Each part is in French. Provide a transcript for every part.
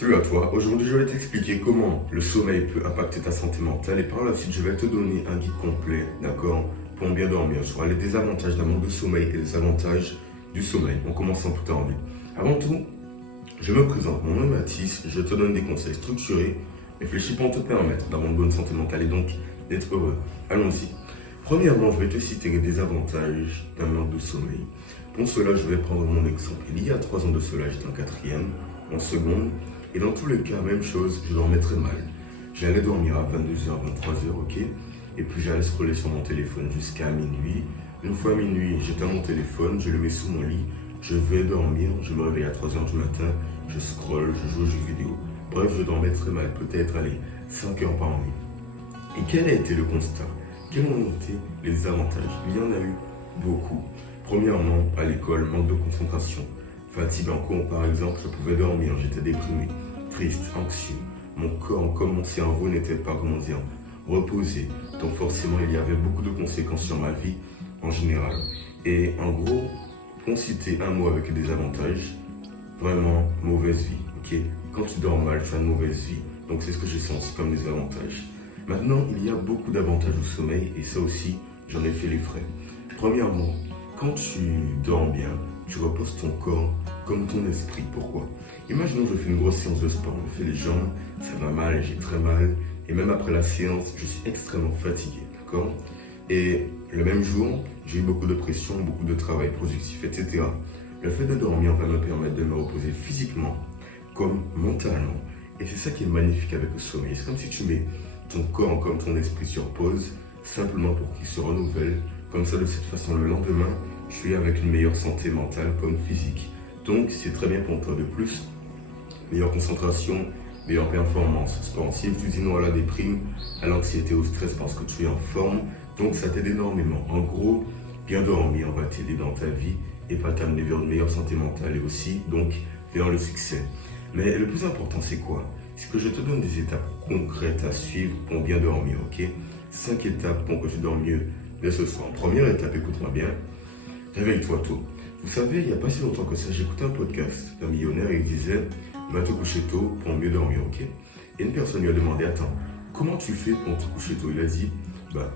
Salut à toi, aujourd'hui je vais t'expliquer comment le sommeil peut impacter ta santé mentale et par la suite je vais te donner un guide complet, d'accord, pour bien dormir sur les désavantages d'un manque de sommeil et les avantages du sommeil. On commence en tout en vie. Avant tout, je me présente, mon nom est Mathis, je te donne des conseils structurés, réfléchis pour te permettre d'avoir une bonne santé mentale et donc d'être heureux. Allons-y. Premièrement, je vais te citer les désavantages d'un manque de sommeil. Pour cela, je vais prendre mon exemple. Il y a 3 ans de cela, j'étais en quatrième, en seconde. Et dans tous les cas, même chose, je dormais très mal. J'allais dormir à 22h, 23h, ok. Et puis j'allais scroller sur mon téléphone jusqu'à minuit. Une fois à minuit, j'éteins mon téléphone, je le mets sous mon lit, je vais dormir, je me réveille à 3h du matin, je scrolle, je joue aux jeux vidéo. Bref, je dormais très mal, peut-être, 5 heures par nuit. Et quel a été le constat? Quels ont été les avantages? Il y en a eu beaucoup. Premièrement, à l'école, manque de concentration. Fatigue en cours, par exemple, je pouvais dormir, j'étais déprimé, triste, anxieux. Mon corps comme mon cerveau n'était pas, reposé. Donc forcément, il y avait beaucoup de conséquences sur ma vie en général. Et en gros, pour citer un mot avec des avantages, vraiment mauvaise vie. Ok, quand tu dors mal, tu as une mauvaise vie. Donc c'est ce que j'ai senti comme des avantages. Maintenant, il y a beaucoup d'avantages au sommeil et ça aussi, j'en ai fait les frais. Premièrement, quand tu dors bien, tu reposes ton corps comme ton esprit. Pourquoi? Imaginons que je fais une grosse séance de sport, je fais les jambes, ça va mal, j'ai très mal. Et même après la séance, je suis extrêmement fatigué, d'accord? Et le même jour, j'ai eu beaucoup de pression, beaucoup de travail productif, etc. Le fait de dormir va me permettre de me reposer physiquement comme mentalement. Et c'est ça qui est magnifique avec le sommeil. C'est comme si tu mets ton corps comme ton esprit sur pause, simplement pour qu'il se renouvelle. Comme ça, de cette façon, le lendemain, je suis avec une meilleure santé mentale comme physique. Donc, c'est très bien pour toi de plus. Meilleure concentration, meilleure performance sportive. Tu dis non à la déprime, à l'anxiété, au stress parce que tu es en forme. Donc, ça t'aide énormément. En gros, bien dormir va t'aider dans ta vie et va t'amener vers une meilleure santé mentale et aussi, donc, vers le succès. Mais le plus important, c'est quoi? C'est que je te donne des étapes concrètes à suivre pour bien dormir, ok? 5 étapes pour que tu dormes mieux dès ce soir. Première étape, écoute-moi bien. Réveille-toi tôt. Vous savez, il n'y a pas si longtemps que ça, j'écoutais un podcast d'un millionnaire et il disait va te coucher tôt pour mieux dormir, ok? Et une personne lui a demandé attends, comment tu fais pour te coucher tôt? Il a dit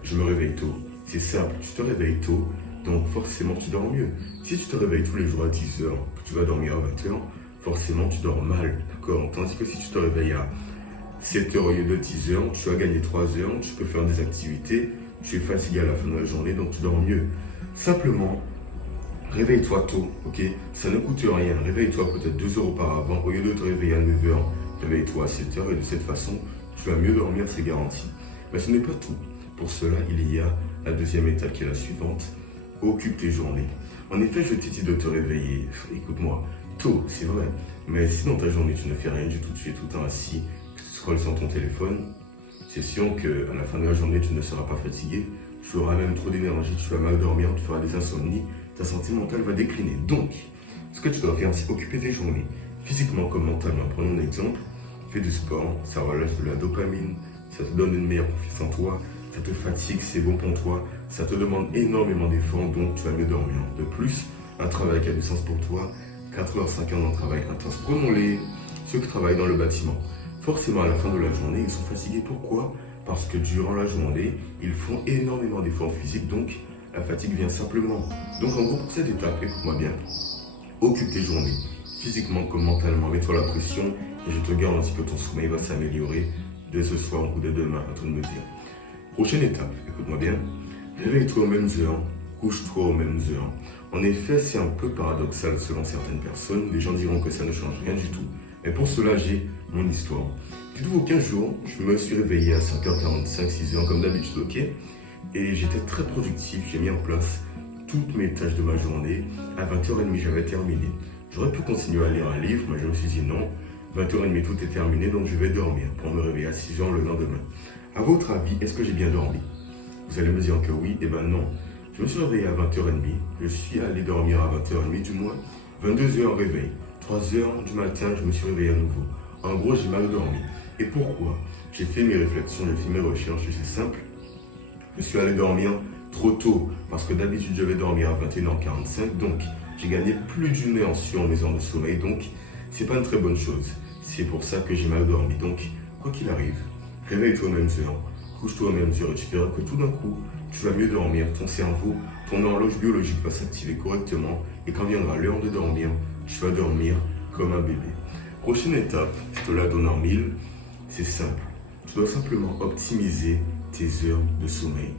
je me réveille tôt. C'est simple, tu te réveilles tôt, donc forcément tu dors mieux. Si tu te réveilles tous les jours à 10h, que tu vas dormir à 20h, forcément tu dors mal, d'accord? Tandis que si tu te réveilles à 7h au lieu de 10h, tu as gagné 3 heures, tu peux faire des activités, tu es fatigué à la fin de la journée, donc tu dors mieux. Simplement, réveille-toi tôt, ok? Ça ne coûte rien. Réveille-toi peut-être 2 heures auparavant. Au lieu de te réveiller à 9h, réveille-toi à 7h et de cette façon, tu vas mieux dormir, c'est garanti. Mais ce n'est pas tout. Pour cela, il y a la deuxième étape qui est la suivante. Occupe tes journées. En effet, je t'ai dit de te réveiller, écoute-moi, tôt, c'est vrai. Mais si dans ta journée, tu ne fais rien du tout, tu es tout le temps assis, que tu scrolles sur ton téléphone, c'est sûr qu'à la fin de la journée, tu ne seras pas fatigué. Tu auras même trop d'énergie, tu vas mal dormir, tu feras des insomnies, ta santé mentale va décliner. Donc, ce que tu dois faire, c'est occuper tes journées, physiquement comme mentalement. Prenons un exemple, fais du sport, ça relâche de la dopamine, ça te donne une meilleure confiance en toi, ça te fatigue, c'est bon pour toi, ça te demande énormément d'efforts, donc tu vas mieux dormir. De plus, un travail qui a du sens pour toi, 4 heures, 5 heures d'un travail intense. Prenons-les, ceux qui travaillent dans le bâtiment. Forcément, à la fin de la journée, ils sont fatigués. Pourquoi? Parce que durant la journée, ils font énormément d'efforts physiques, donc la fatigue vient simplement. Donc en gros, pour cette étape, écoute-moi bien, occupe tes journées, physiquement comme mentalement, mets-toi la pression et je te garantis que ton sommeil va s'améliorer dès ce soir ou dès demain, à toi de me dire. Prochaine étape, écoute-moi bien, réveille-toi aux mêmes heures, couche-toi aux mêmes heures. En effet, c'est un peu paradoxal selon certaines personnes, les gens diront que ça ne change rien du tout. Mais pour cela, j'ai mon histoire. Dites-vous, 15 jours, je me suis réveillé à 5h45, 6h comme d'habitude, ok? Et j'étais très productif, j'ai mis en place toutes mes tâches de ma journée. À 20h30, j'avais terminé. J'aurais pu continuer à lire un livre, mais je me suis dit non. 20h30, tout est terminé, donc je vais dormir pour me réveiller à 6h le lendemain. À votre avis, est-ce que j'ai bien dormi? Vous allez me dire que oui, et ben non. Je me suis réveillé à 20h30, je suis allé dormir à 20h30 du moins, 22h réveil. 3h du matin, je me suis réveillé à nouveau. En gros, j'ai mal dormi. Et pourquoi? J'ai fait mes réflexions, j'ai fait mes recherches, c'est simple. Je suis allé dormir trop tôt, parce que d'habitude, je vais dormir à 21h45, donc j'ai gagné plus d'une heure sur mes heures de sommeil, donc c'est pas une très bonne chose. c'est pour ça que j'ai mal dormi. Donc, quoi qu'il arrive, réveille-toi aux mêmes heures, couche-toi aux mêmes heures et tu verras que tout d'un coup, tu vas mieux dormir. Ton cerveau, ton horloge biologique va s'activer correctement et quand viendra l'heure de dormir, tu vas dormir comme un bébé. Prochaine étape, je te la donne en mille, c'est simple. Tu dois simplement optimiser tes heures de sommeil.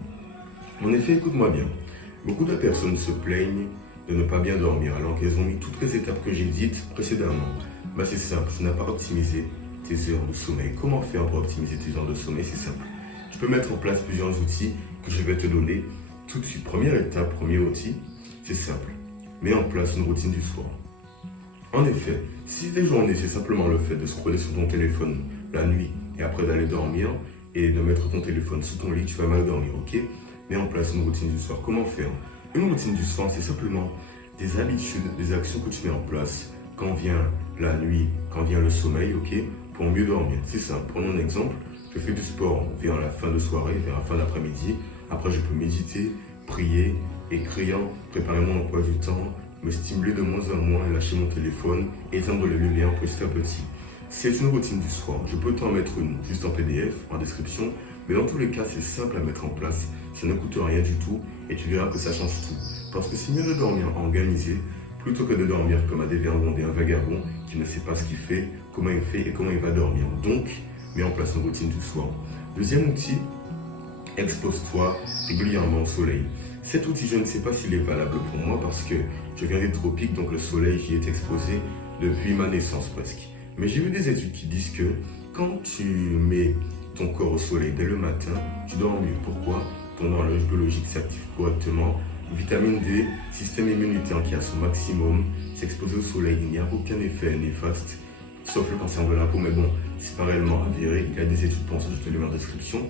En effet, écoute-moi bien. Beaucoup de personnes se plaignent de ne pas bien dormir alors qu'elles ont mis toutes les étapes que j'ai dites précédemment. C'est simple, tu n'as pas optimisé tes heures de sommeil. Comment faire pour optimiser tes heures de sommeil? C'est simple. Tu peux mettre en place plusieurs outils que je vais te donner tout de suite. Première étape, premier outil, c'est simple. Mets en place une routine du soir. En effet, si tes journées, c'est simplement le fait de scroller sur ton téléphone la nuit et après d'aller dormir et de mettre ton téléphone sous ton lit, tu vas mal dormir, ok? Mets en place une routine du soir. Comment faire? Une routine du soir, c'est simplement des habitudes, des actions que tu mets en place quand vient la nuit, quand vient le sommeil, ok? Pour mieux dormir. C'est simple. Prenons un exemple. Je fais du sport vers la fin de soirée, vers la fin d'après-midi. Après, je peux méditer, prier, écrire, préparer mon emploi du temps, me stimuler de moins en moins, lâcher mon téléphone, éteindre les lumières petit à petit. C'est une routine du soir. Je peux t'en mettre une juste en PDF, en description, mais dans tous les cas, c'est simple à mettre en place. Ça ne coûte rien du tout et tu verras que ça change tout. Parce que c'est mieux de dormir organisé plutôt que de dormir comme un dévergondé, un vagabond qui ne sait pas ce qu'il fait, comment il fait et comment il va dormir. Donc, mets en place une routine du soir. Deuxième outil, expose-toi régulièrement au soleil. Cet outil, je ne sais pas s'il est valable pour moi parce que je viens des tropiques, donc le soleil, j'y est exposé depuis ma naissance presque. Mais j'ai vu des études qui disent que quand tu mets ton corps au soleil dès le matin, tu dors mieux. Pourquoi? Ton horloge biologique s'active correctement. Vitamine D, système immunitaire qui est à son maximum, s'exposer au soleil, il n'y a aucun effet néfaste, sauf le cancer de la peau, mais bon, c'est pas réellement avéré. Il y a des études pour ça, je te les mets en description.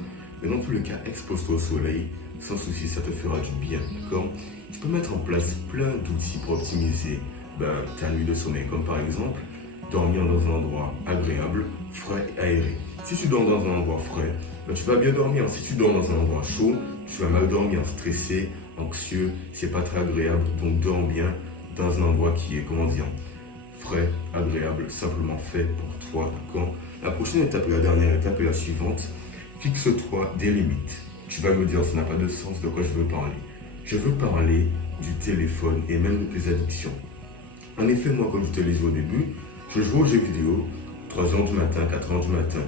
Mais dans tous les cas, expose-toi au soleil, sans souci, ça te fera du bien, d'accord? Tu peux mettre en place plein d'outils pour optimiser ta nuit de sommeil, comme par exemple, dormir dans un endroit agréable, frais et aéré. Si tu dors dans un endroit frais, tu vas bien dormir. Si tu dors dans un endroit chaud, tu vas mal dormir, stressé, anxieux, c'est pas très agréable. Donc dors bien dans un endroit qui est, frais, agréable, simplement fait pour toi, d'accord? La prochaine étape et la dernière étape est la suivante. Fixe-toi des limites. Tu vas me dire, ça n'a pas de sens, de quoi je veux parler. Je veux parler du téléphone et même des addictions. En effet, moi, comme je te l'ai dit au début, je joue aux jeux vidéo 3h du matin, 4h du matin.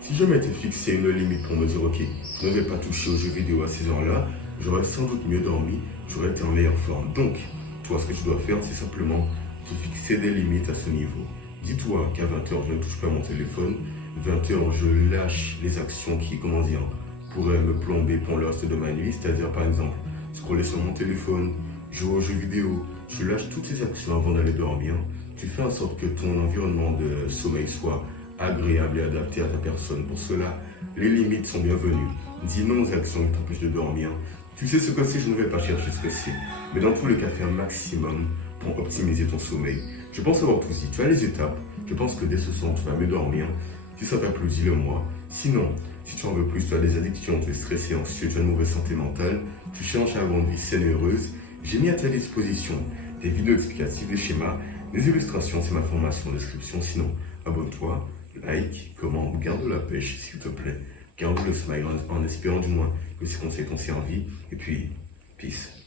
Si je m'étais fixé une limite pour me dire, ok, je ne vais pas toucher aux jeux vidéo à ces heures-là, j'aurais sans doute mieux dormi, j'aurais été en meilleure forme. Donc, toi, ce que tu dois faire, c'est simplement te fixer des limites à ce niveau. Dis-toi qu'à 20h, je ne touche pas mon téléphone. 20h, je lâche les actions qui, pourraient me plomber pour le reste de ma nuit. C'est-à-dire, par exemple, scroller sur mon téléphone, jouer aux jeux vidéo. Tu lâches toutes ces actions avant d'aller dormir. Tu fais en sorte que ton environnement de sommeil soit agréable et adapté à ta personne. Pour cela, les limites sont bienvenues. Dis non aux actions qui t'empêchent de dormir. Tu sais ce que c'est, je ne vais pas chercher ce que c'est. Mais dans tous les cas, fais un maximum pour optimiser ton sommeil. Je pense avoir tout dit. Tu as les étapes. Je pense que dès ce soir, tu vas mieux dormir. Si ça t'a plu, dis-le-moi. Sinon, si tu en veux plus, tu as des addictions, tu es stressé, anxieux, tu as une mauvaise santé mentale, tu cherches à avoir une vie saine et heureuse, j'ai mis à ta disposition des vidéos explicatives, des schémas, des illustrations, c'est ma formation en description. Sinon, abonne-toi, like, commente, garde la pêche s'il te plaît. Garde le smile en espérant du moins que ces conseils t'ont servi. Et puis, peace.